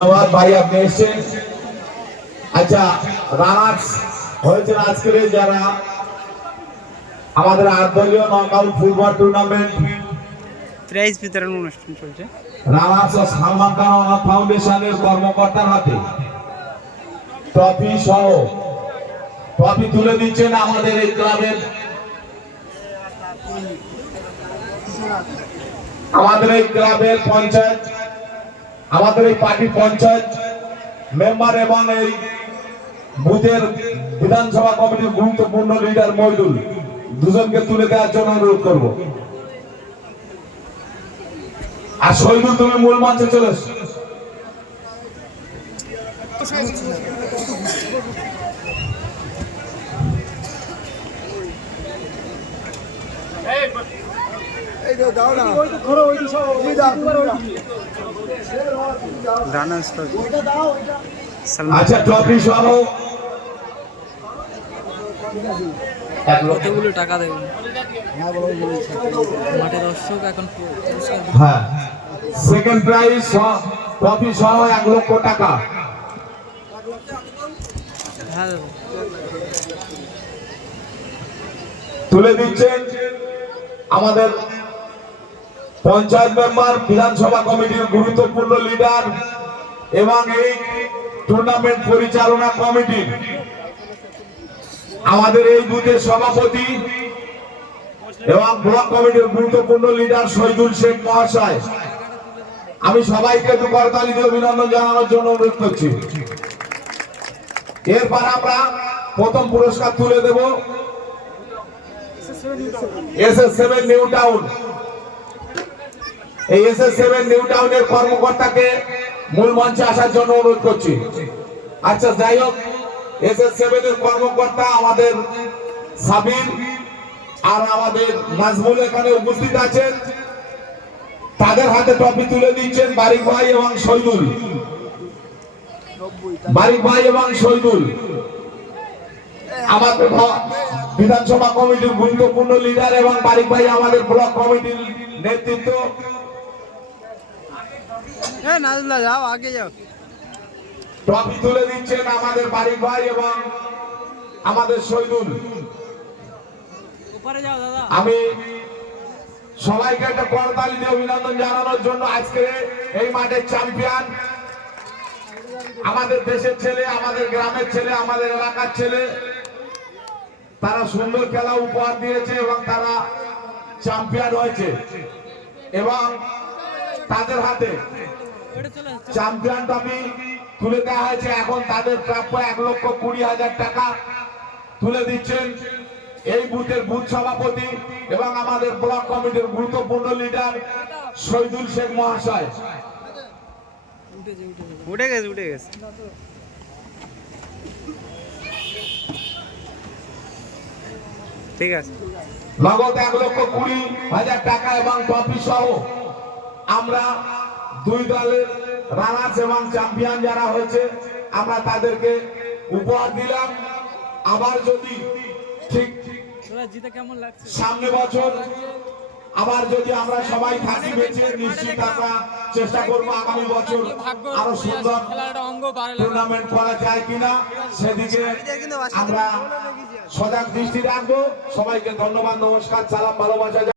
ধন্যবাদ ভাই আপনি এসছেন। আচ্ছা রানার্স হয়েছেন আজকের যারা আমাদের আট দলীয় নকআউট ফুটবল টুর্নামেন্ট প্রাইজ বিতরণ অনুষ্ঠান চলছে। রানার্স ও সালমান খান ফাউন্ডেশনের কর্মকর্তার হাতে। ট্রফি সহ ট্রফি তুলে দিচ্ছেন আমাদের এই ক্লাবের। আমাদের এই ক্লাবের পঞ্চায়েত আমাদের এই পার্টির পঞ্চায়েত মেম্বার এবং এই বুথের বিধানসভা কমিটির গুরুত্বপূর্ণ লিডার মইদুল দুজনকে তুলে দেওয়ার জন্য অনুরোধ করব। আর শহীদুল, তুমি মূল মঞ্চে চলে এসো। রানার্স আচ্ছা ট্রফি সহ। কতগুলো টাকা দেবেন মাঠে দর্শক এখন। হ্যাঁ। সেকেন্ড প্রাইজ ট্রফি সহ এক লক্ষ টাকা। হ্যাঁ তুলে দিচ্ছেন আমাদের পঞ্চায়েত মেম্বার, বিধানসভা কমিটির গুরুত্বপূর্ণ লিডার এবং এই টুর্নামেন্ট পরিচালনা কমিটির আমাদের এই বুথের সভাপতি এবং ব্লক কমিটির গুরুত্বপূর্ণ লিডার শহীদুল শেখ মহাশয়। আমি সবাইকে একটু করতালি দিয়ে অভিনন্দন জানানোর জন্য অনুরোধ করছি। এরপর আমরা প্রথম পুরস্কার তুলে দেব। S S seven new town এই এস এস সেভেন নিউ টাউনের কর্মকর্তাকে মূল মঞ্চে আসার জন্য অনুরোধ করছি। আচ্ছা যাই হোক এস এস সেভেন এর কর্মকর্তা আমাদের সাবির আর আমাদের নাজমুল এখানে উপস্থিত আছেন। তাদের হাতে ট্রফি তুলে দিচ্ছেন বারিক ভাই এবং শহীদুল বারিক ভাই এবং শহীদুল আমাদের বিধানসভা কমিটির গুরুত্বপূর্ণ লিডার এবং বারিক ভাই আমাদের ব্লক কমিটির নেতৃত্ব। হ্যাঁ যাও আগে যাও। ট্রফি তুলে দিচ্ছেন আমাদের বারিক ভাই এবং আমাদের শহীদুল। আমি সবাইকে একটা করতালি দিয়ে অভিনন্দন জানানোর জন্য আজকে এই মাঠের চ্যাম্পিয়ন আমাদের দেশের ছেলে আমাদের গ্রামের ছেলে আমাদের এলাকার ছেলে। তারা সুন্দর খেলা উপহার দিয়েছে এবং তারা চ্যাম্পিয়ন হয়েছে। এবং তাদের হাতে চ্যাম্পিয়ন ট্রফি তুলে দেওয়া হয়েছে। এখন তাদের প্রাপ্য এক লক্ষ কুড়ি হাজার টাকা তুলে দিচ্ছেন এই বুথের বুথ সভাপতি এবং আমাদের ব্লক কমিটির গুরুত্বপূর্ণ লিডার শহীদুল শেখ মহাশয়। উঠে গেছে উঠে গেছে। ঠিক আছে। নগদ এক লক্ষ কুড়ি হাজার টাকা এবং ট্রফি সহ আমরা দুই দলের রানার্স এবং চ্যাম্পিয়ন যারা হয়েছে আমরা তাদেরকে উপহার দিলাম। আবার যদি ঠিক সামনে বছর আবার যদি আমরা সবাই থাকি বেঁচে নিশ্চিত আমরা চেষ্টা করব আগামী বছর আরও সুন্দর টুর্নামেন্ট করা যায় কিনা সেদিকে আমরা সজাগ দৃষ্টি রাখব। সবাইকে ধন্যবাদ নমস্কার সালাম ভালোবাসা।